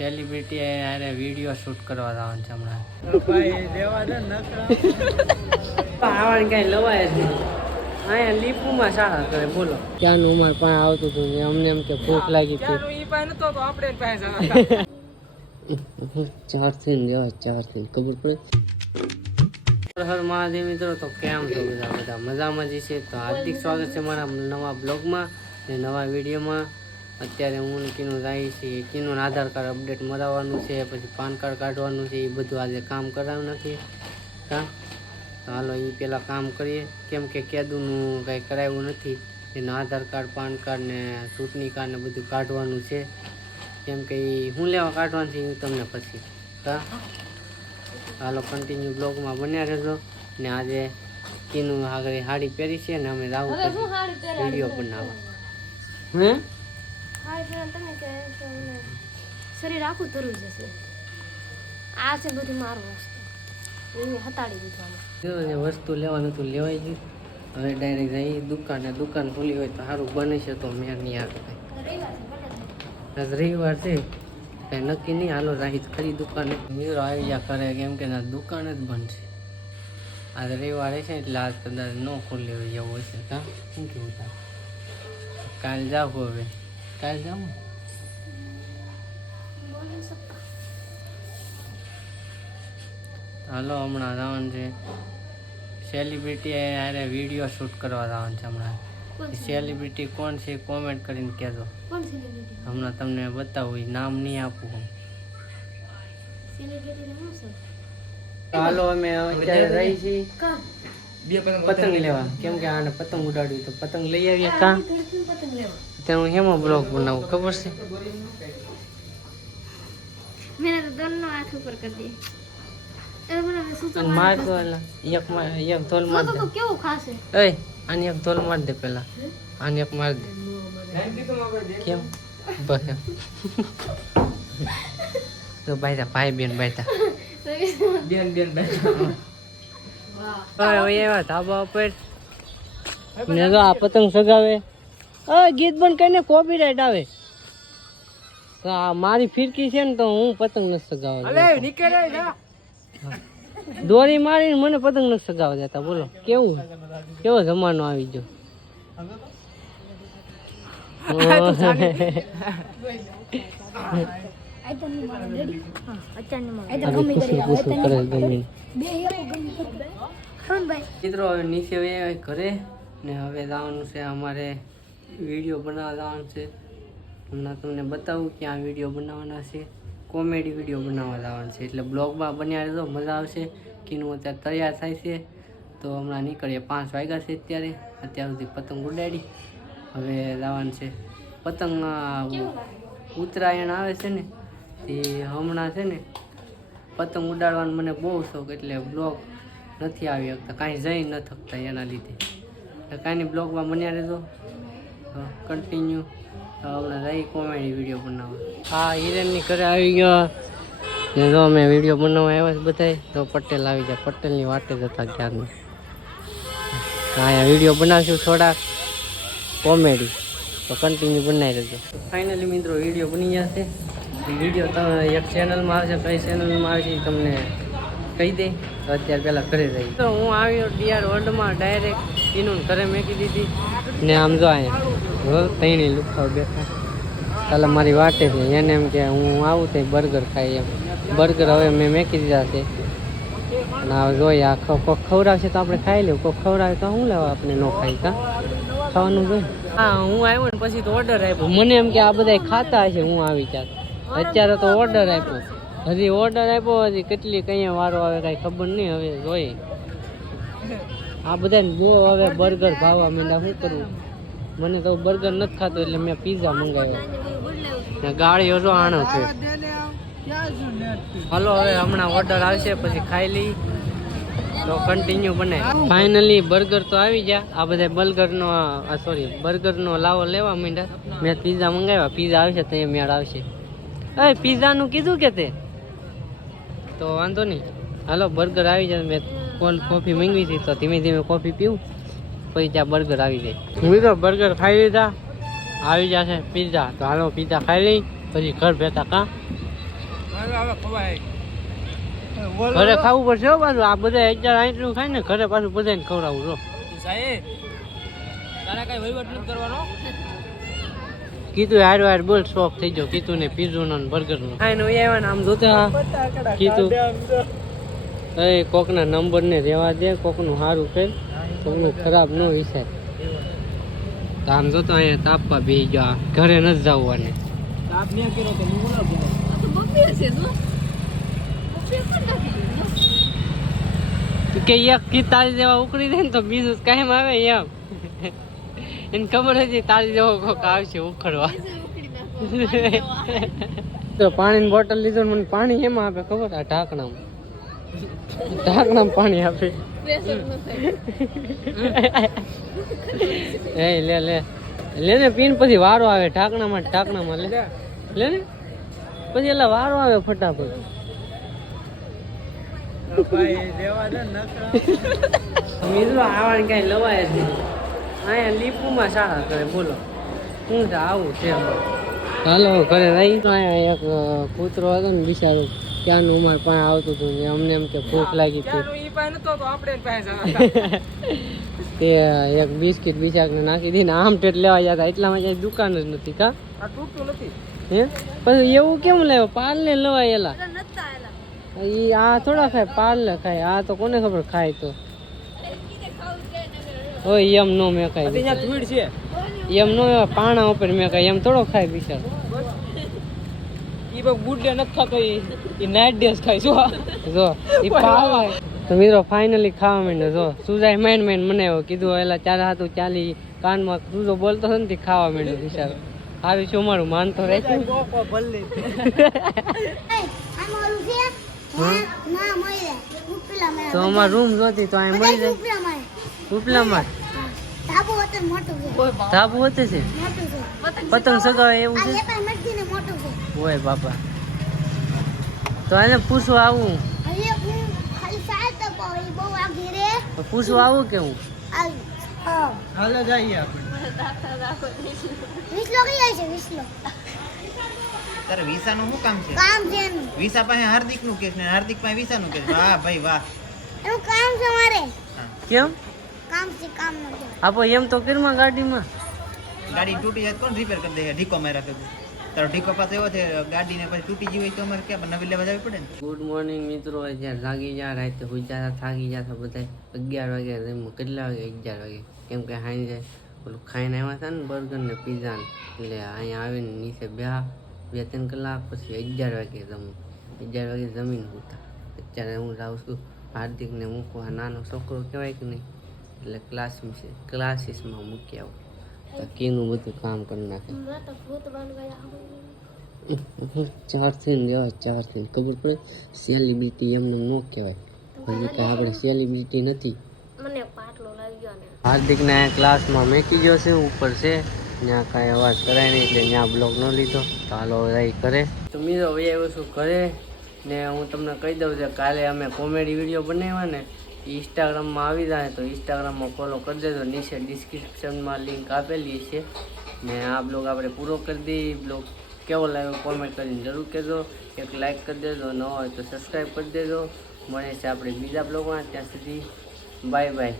Celebrity અરે video shoot કરવા જવાનું છે હમણાં. ભાઈ દેવા દે નખરા આવવાનું કઈ લવાય જ નહીં. અહીંયા લીપુમાં શાળા કરે બોલો. ક્યાંનું ઉંમર પણ આવતું હતું ને અમને એમ કે ભૂખ લાગી હતી. ચારથી ને લેવા ચારથી ખબર પડે. હર મહાદેવ મિત્રો, તો કેમ છો બધા મજામાં જ છે. તો હાર્દિક સ્વાગત છે મારા નવા બ્લોગમાં ને નવા વિડીયોમાં. અત્યારે હું કીનું જાય છે, કીનું આધાર કાર્ડ અપડેટ મરાવવાનું છે, પછી પાન કાર્ડ કાઢવાનું છે. એ બધું આજે કામ કરાવ્યું નથી કાં. તો હાલો એ પહેલાં કામ કરીએ, કેમ કે કેદુનું કંઈ કરાવ્યું નથી. એનું આધાર કાર્ડ, પાન કાર્ડ ને ચૂંટણી કાર્ડ ને બધું કાઢવાનું છે. કેમ કે એ હું લેવા કાઢવાનું છે એ તમને પછી કાં. હાલો કન્ટિન્યુ બ્લોગમાં બન્યા રહેજો. ને આજે કીનું આગળ સાડી પહેરી છે ને અમે રાહુલ વિડીયો બનાવવા. હે શરીર આખું તરવું જશે. આ છે બધું મારું વસ્તુ એને હતાડી દીધું. વસ્તુ લેવાનું હતું લેવાઈ ગયું. હવે ડાયરેક્ટ જઈ દુકાને. દુકાન ખુલી હોય તો સારું બને છે, તો મેં નહીં આવે કાંઈ. રવિવાર છે કાંઈ નક્કી નહીં. હાલો રાહી ખરી દુકાને. મિત્રો આવી ગયા કરે કેમ કે દુકાન જ બંધ છે. આજે રવિવાર છે એટલે આજ કદાચ ન ખુલ્લી હોય એવું હશે. કાં શું કેવું થાય? કાલે જાવ હવે. કાલે જાવ હાલો હમણાં જવાનું છે સેલિબ્રિટી અરે વિડીયો શૂટ કરવા જવાનું છે હમણાં. સેલિબ્રિટી કોણ છે કોમેન્ટ કરીને કહેજો. હમણાં તમને બતાવું, નામ નહીં આપું હું. હાલો અમે અત્યારે રહી છીએ પતંગ લેવા, કેમ કે આને પતંગ ઉડાડવી તો પતંગ લઈ આવીએ. કાં ત્યાં હું હેમાં બ્લોગ બનાવું ખબર છે? મેં તો દોનનો હાથ ઉપર કરી દે. માર તો એક ધોલ માર દે. કેવું ખાશે? એ આને એક ધોલ માર દે પેલા. આને એક માર દે. કેમ બસ તો ભાઈ બેન બેઠા એવા ધાબા ઉપર ને જો આ પતંગ સગાવે. ગીત બંધ કરીને કોપીરાઈટ આવે. તો આ મારી ફિરકી છે ને તો હું પતંગ નથી સગાવવા. દોરી મારીને મને પતંગ નથી સગાવવા દેતા. બોલો કેવો જમાનો આવી ગયો. મિત્રો હવે નીચે ઘરે ને હવે જવાનું છે અમારે વિડીયો બનાવવા જવાનું છે. હમણાં તમને બતાવું કે આ વિડીયો બનાવવાના છે, કોમેડી વિડીયો બનાવવા જવાનું છે. એટલે બ્લોગમાં બન્યા રહેજો, મજા આવશે. કીનું અત્યારે તૈયાર થાય છે તો હમણાં નીકળીએ. 5 વાગ્યા છે અત્યાર સુધી પતંગ ઉડાડી. હવે જવાનું છે પતંગ. ઉત્તરાયણ આવે છે ને તે હમણાં છે ને પતંગ ઉડાડવાનો મને બહુ શોખ, એટલે બ્લોગ નથી આવી શકતા, કાંઈ જઈ ન થકતા એના લીધે. એટલે કાંઈ નહીં, બ્લોગમાં બન્યા રહેજો કન્ટિન્યુ. હમણાં જઈ કોમેડી વિડીયો બનાવવા. હા હિરેનની ઘરે આવી ગયો ને જો અમે વિડીયો બનાવવા આવ્યા છે બધાય. તો પટેલ આવી જાય, પટેલની વાટે જ હતા ક્યારનું. અહીંયા વિડીયો બનાવશું થોડાક કોમેડી, તો કન્ટિન્યુ બનાવી રહેજો. ફાઇનલી મિત્રો વિડીયો બની જશે. વિડીયો તમે એક ચેનલમાં આવશે, કઈ ચેનલમાં આવશે તમને કહી દે. તો અત્યારે પહેલાં ઘરે જઈ. તો હું આવ્યો ડીઆર વર્લ્ડમાં ડાયરેક્ટ કીનું ઘરે મેકી દીધી ને આમ જો અહીંયા તૈણી લુખાવ બેઠા. કાલે મારી વાટે છે, એને એમ કે હું આવું તો બર્ગર ખાઈ એમ. બર્ગર હવે મેં મેકી દીધા છે અને હવે જોઈએ આ કોઈક ખવડાવશે તો આપણે ખાઈ લેવું. કોઈક ખવડાવે તો શું લેવા આપણે ન ખાઈ. કાં ખાવાનું જોઈએ. હા હું આવ્યો ને પછી તો ઓર્ડર આપ્યો. મને એમ કે આ બધા ખાતા હશે હું આવી ત્યાં. અત્યારે તો ઓર્ડર આપ્યો. હજી ઓર્ડર આપ્યો, હજી કેટલી કઈ વારો આવે કાંઈ ખબર નહીં. હવે જોઈએ આ બધાને જો હવે બર્ગર ભાવવા માંડ્યા. શું કરવું? મને તો બર્ગર નથી ખાતો એટલે મેં પીઝા મંગાવ્યો. ગાળીઓ જો આણો છે. હાલો હવે હમણાં ઓર્ડર આવશે પછી ખાઈ લઈ તો કન્ટિન્યુ બને. ફાઇનલી બર્ગર તો આવી ગયા. આ બધા બર્ગરનો લાવો લેવા માંડ્યા. મેં પીઝા મંગાવ્યા. પીઝા આવશે તો એ મેળ આવશે. પીઝાનું કીધું કે તે તો વાંધો નહીં. હાલો બર્ગર આવી જાય. મેં કોફી મંગવી હતી તો ધીમે ધીમે કોફી પીવું પછી ત્યાં બર્ગર આવી જાય. હું તો બર્ગર ખાઈ લીધા. આવી જશે પીઝા. તો હાલો પીઝા ખાઈ લઈ પછી ઘર ભેતા. કાં હવે ખવાય ઘરે ખાવું પડશે હો પાછું. આ બધા 1080 નું ખાય ને ઘરે પાછું બધાને ખવડાવું જો. સાહેબ તારા કઈ વહીવટ નથી કરવાનો. કીધું હાડ હાડ બોલ શોખ થઈ ગયો કીધું ને પીઝું નો બર્ગર નો ખાઈને આવ્યા ને આમ જોતા કીધું એ કોકના નંબર ને રેવા દે, કોકનું સારું કર, કોકનું ખરાબ ન વિચાર. તો આમ જોતો અહીંયા તાપવા બેસી ગયા, ઘરે નથી જવાની. તાપ ને કર્યો તો હું બોલો કે એક કી તારી જેવા ઉકળી દે ને તો બીજું કાયમ આવે એમ. એને ખબર હતી તારી જેવો કોક આવશે ઉખડવા. તો પાણીની બોટલ લીધો ને મને પાણી એમાં આપે ખબર? આ ઢાંકણામાં પાણી આપે. એ લે લે લે ને પીને પછી વારો આવે ઢાંકણામાં લે લે ને પછી એટલે વારો આવે ફટાફટ. ભાઈ દેવા દે નખરા. મિત્રો આવવાની કઈ લવાય જ નહીં. અહીંયા લીપુમાં શાળા કરે બોલો શું છે આવું છે. હાલો ઘરે રહી તો અહીંયા એક કૂતરો હતો ને બિચારો ક્યાંનું અમારે પાસે આવતું હતું ને અમને એમ કે ભૂખ લાગી હતી તે એક બિસ્કિટ બિચાકને નાખી દઈને આમ ટેટ લેવા જતા એટલામાં જાય દુકાન જ નથી કા હે પછી એવું કેમ લાવ્યો પાર્લે લવાયેલા ઈ આ થોડા ખાય પાર્લે ખાય આ તો કોને ખબર ખાય તો હોય એમ નો મેં ખાય એમ નો પાણા ઉપર મેં ખાય એમ થોડો ખાય બિચારો ઈ બહુ ગુડ ડે નથી ખાતો ઈ નાઇટ ડેસ ખાય જો ઈ પાવે. તો મિત્રો ફાઇનલી ખાવા માંડ્યો જો સુજાય માઇન્ડ મને એવું કીધું એલા ચાર હાથું ચાલી કાનમાં સુજો બોલતો હતો ને ખાવા માંડ્યો બિચારો. આવી શું મારું માનતો રાખ્યું. તો અમાર રૂમ જોતી તો અહીં મળી જાય ઉપલામાં ધાબુ હોતે છે પતંગ સગાવે એવું છે ઓય બાપા. તો એને પૂછવા આવું પૂછવા આવું કે હું હાલો જઈએ આપણે. તારે વિસા નું શું કામ છે? વિસા પાસે હાર્દિક નું કેસ ને હાર્દિક પાસે વિસા નું કેસ. વાહ ભાઈ વાહ. કેમ આપો એમ તો કરમાં ગાડીમાં ગાડી તૂટી જાય તો કોણ રિપેર કરી દે? ઢીકો માર્યા ભેગું. તારો ઢીકો પાસે એવો છે ગાડીને પછી તૂટી ગઈ હોય તો અમારે ક્યાં નવી લેવા જવી પડે ને. ગુડ મોર્નિંગ મિત્રો. જ્યારે જાગી ગયા રાતે હુજાતા થાકી ગયા બધા 11 વાગે કેટલા વાગે 11 વાગે કેમ કે હાઈ જાય ઓલું ખાઈને આવ્યા હતા ને બર્ગર ને પીઝા ને એટલે અહીંયા આવીને નીચે 2-3 કલાક પછી 11 વાગે જમું 11 વાગે જમીન હતા. અત્યારે હું જાઉં છું હાર્દિકને મૂકવા. નાનો છોકરો કહેવાય કે નહીં એટલે ક્લાસીસમાં મૂકી આવું તો કેનું બધું કામ કરી નાખે. 4 થી ખબર પડે સેલિબ્રિટી એમને ન કહેવાય. હજી કાંઈ આપણે સેલિબ્રિટી નથી. હાર્દિકને ક્લાસમાં મેકી ગયો છે ઉપર છે ત્યાં કાંઈ અવાજ કરાય નહીં એટલે ત્યાં બ્લોગ ન લીધો તો હાલો રહી કરે. તો મિત્રો હવે આવ્યો છું ઘરે ને હું તમને કહી દઉં કે કાલે અમે કોમેડી વિડીયો બનાવ્યા ને ઇન્સ્ટાગ્રામમાં આવી જાય તો ઇન્સ્ટાગ્રામમાં ફોલો કરી દેજો. નીચે ડિસ્ક્રિપ્શનમાં લિંક આપેલી છે ને આ બ્લોગ આપણે પૂરો કરી દઈએ. બ્લોગ કેવો લાગ્યો કોમેન્ટ કરીને જરૂર કહેજો. એક લાઇક કરી દેજો, ન હોય તો સબસ્ક્રાઈબ કરી દેજો. મળે છે આપણે બીજા બ્લોગમાં. ત્યાં સુધી બાય બાય.